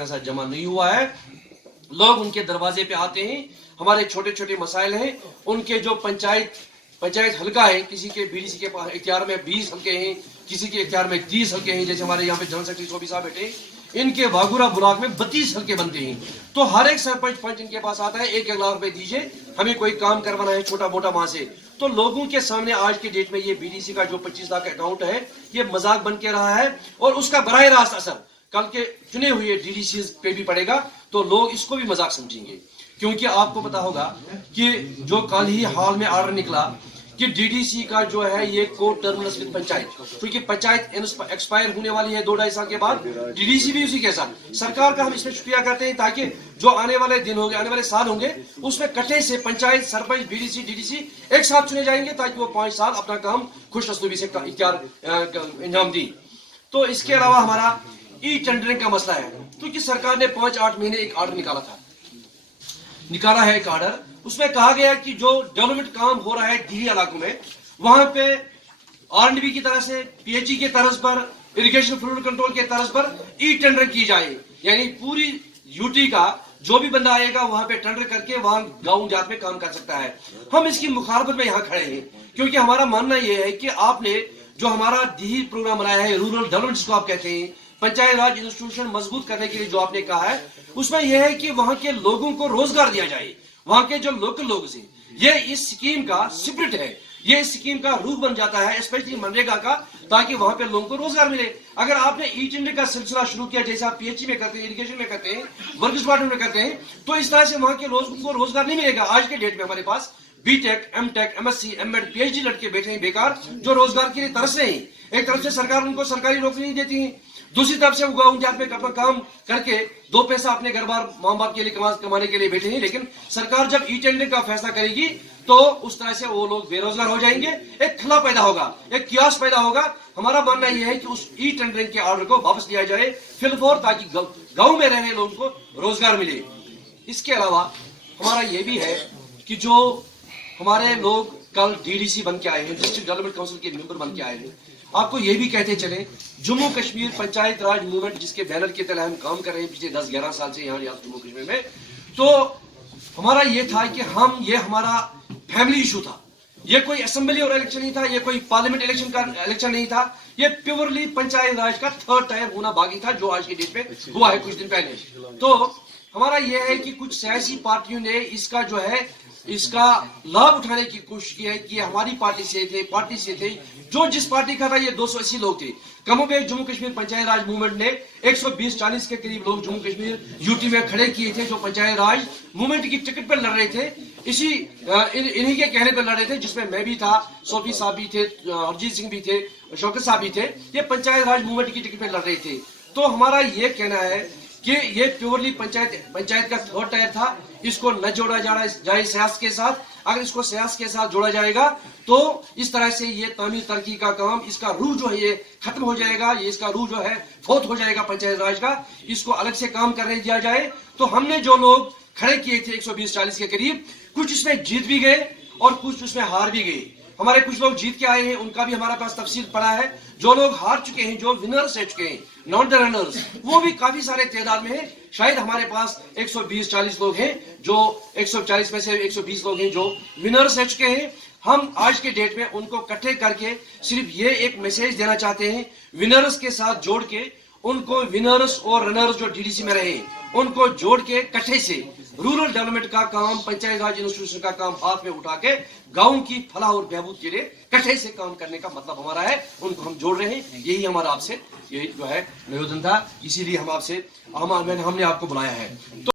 पैसा जमा नहीं हुआ है। लोग उनके दरवाजे पे आते हैं, हमारे छोटे छोटे मसाइल हैं, उनके जो पंचायत हल्का है, किसी के बीडीसी के पास इख्तियार में 20 हल्के हैं, किसी के इख्तियार में 30 हल्के हैं, जैसे हमारे यहाँ पे जनरल सेक्रेटरी सोबी साहब बैठे, इनके वागुरा ब्लॉक में 32 हल्के बनते हैं। तो हर एक सरपंच पंच इनके पास आता है, 1-1 लाख रुपए दीजिए, हमें कोई काम करवाना है छोटा मोटा वहां से। तो लोगों के सामने आज के डेट में ये बीडीसी का जो 25 लाख अकाउंट है, ये मजाक बन के रहा है, और उसका बराह रास्त असर कल के चुने हुए डीडीसी पे भी पड़ेगा। तो लोग इसको भी मजाक समझेंगे, क्योंकि आपको पता होगा कि जो कल ही हाल में ऑर्डर निकला कि डीडीसी का जो है ये कोर्ट टर्मिनस विद पंचायत, क्योंकि पंचायत एक्सपायर होने वाली है 2-2.5 साल के बाद, डीडीसी भी उसी के साथ। सरकार का हम इसमें शुक्रिया करते हैं, ताकि जो आने वाले दिन होंगे, आने वाले साल होंगे, उसमें इकट्ठे से पंचायत, सरपंच, बीडीसी, डीडीसी एक साथ चुने जाएंगे, ताकि वो 5 साल अपना काम खुश असलूबी से अंजाम दी। तो इसके अलावा हमारा ई टेंडरिंग का मसला है, क्योंकि सरकार ने 5-8 महीने एक ऑर्डर निकाला है एक ऑर्डर, उसमें कहा गया कि जो डेवलपमेंट काम हो रहा है दिल्ली इलाकों में, वहां पे आरएंडबी की तरह से, पीएचई के तर्ज पर, इरिगेशन फ्लूड कंट्रोल के तर्ज पर ई टेंडरिंग की जाए, यानी पूरी यूटी का जो भी बंदा आएगा वहां पे टेंडर करके वहां गांव जात में काम कर सकता है। हम इसकी मुखालफत में यहाँ खड़े हैं, क्योंकि हमारा मानना यह है कि आपने जो हमारा दिल्ली प्रोग्राम बनाया है, रूरल डेवलपमेंट जिसको आप कहते हैं, पंचायत राज इंस्टीट्यूशन मजबूत करने के लिए जो आपने कहा है, उसमें यह है कि वहां के लोगों को रोजगार दिया जाए, वहां के जो लोकल लोग हैं। ये इस स्कीम का स्पिरिट है, ये इस स्कीम का रूह बन जाता है, स्पेशली मनरेगा का, ताकि वहां पे लोगों को रोजगार मिले। अगर आपने ई टेंडर का सिलसिला शुरू किया, जैसे आप पीएचई में करते हैं, इरिगेशन में करते हैं, वर्क डिपार्टमेंट में करते हैं, तो इस तरह से वहां के लोगों को रोजगार नहीं मिलेगा। आज के डेट में हमारे पास BTech, MTech, MSc, MEd, PhD लड़के बैठे हैं बेकार, जो रोजगार के लिए तरस रहे हैं। एक तरफ से सरकार उनको सरकारी नौकरी नहीं देती है, दूसरी तरफ से वो गाँव जात में अपना काम करके 2 पैसा अपने घर बार माँ बाप के लिए कमाने के लिए बैठे हैं। लेकिन सरकार जब ई टेंडर का फैसला करेगी, तो उस तरह से वो लोग बेरोजगार हो जाएंगे, एक खला पैदा होगा, एक कियास पैदा होगा। हमारा मानना यह है कि उस ई टेंडरिंग के ऑर्डर को वापस लिया जाए फिलफोर, ताकि गाँव में रहने लोगों को रोजगार मिले। इसके अलावा हमारा ये भी है कि जो हमारे लोग कल डीडीसी बन के आए हैं, डिस्ट्रिक्ट डेवलपमेंट काउंसिल के मेंबर बन के आए हैं, आपको ये भी कहते चले, जम्मू कश्मीर पंचायत राज मूवमेंट जिसके बैनर के तले हम काम कर रहे हैं पिछले 10-11 साल से यहाँ जम्मू कश्मीर में, तो हमारा ये था कि ये हमारा फैमिली इशू था। ये कोई असेंबली और इलेक्शन नहीं था, ये कोई पार्लियामेंट इलेक्शन नहीं था, ये प्योरली पंचायत राज का 3rd टायर होना बाकी था, जो आज की डेट में हुआ है कुछ दिन पहले। तो हमारा यह है कि कुछ सियासी पार्टियों ने इसका लाभ उठाने की कोशिश की है, कि हमारी पार्टी से थे, जो जिस पार्टी का था, ये 280 लोग थे। कमोबेश जम्मू कश्मीर पंचायत राज मूवमेंट ने 120-40 के करीब लोग जम्मू कश्मीर यूटी में खड़े किए थे, जो पंचायत राज मूवमेंट की टिकट पर लड़ रहे थे। इन्हीं के कहने पर लड़ रहे थे, जिसमें मैं भी था, सोफी साहब भी थे, हरजीत सिंह भी थे, शौकत साहब भी थे। ये पंचायत राज मूवमेंट की टिकट पर लड़ रहे थे। तो हमारा ये कहना है कि ये प्योरली पंचायत का 3rd टायर था, इसको न जोड़ा जाए सियासत के साथ। अगर इसको सियासत के साथ जोड़ा जाएगा, तो इस तरह से ये तामीर तरक्की का काम, इसका रूह जो है ये खत्म हो जाएगा, ये इसका रूह जो है फौत हो जाएगा पंचायत राज का। इसको अलग से काम करने दिया जाए। तो हमने जो लोग खड़े किए थे 120-40 के करीब, कुछ इसमें जीत भी गए और कुछ उसमें हार भी गए। हमारे कुछ लोग जीत के आए हैं, उनका भी हमारे पास तफसील पड़ा है। जो लोग हार चुके हैं, जो विनर्स रह चुके हैं, नॉट द रनर्स, वो भी काफी सारे तादाद में है। शायद हमारे पास 120-40 लोग हैं, जो 140 में से 120 लोग हैं जो विनर्स रह चुके हैं। हम आज के डेट में उनको इकट्ठे करके सिर्फ ये एक मैसेज देना चाहते हैं, विनर्स के साथ जोड़ के, उनको विनर्स और रनर्स जो डीडीसी में रहे, उनको जोड़ के इकट्ठे से रूरल डेवलपमेंट का काम, पंचायत राज इंस्टीट्यूशन का काम हाथ में उठा के गांव की फलाह और बहबूद के लिए इकट्ठे से काम करने का मतलब हमारा है। उनको हम जोड़ रहे हैं, यही हमारा आपसे यही जो है निवेदन था, इसीलिए हमने आपको बुलाया है। तो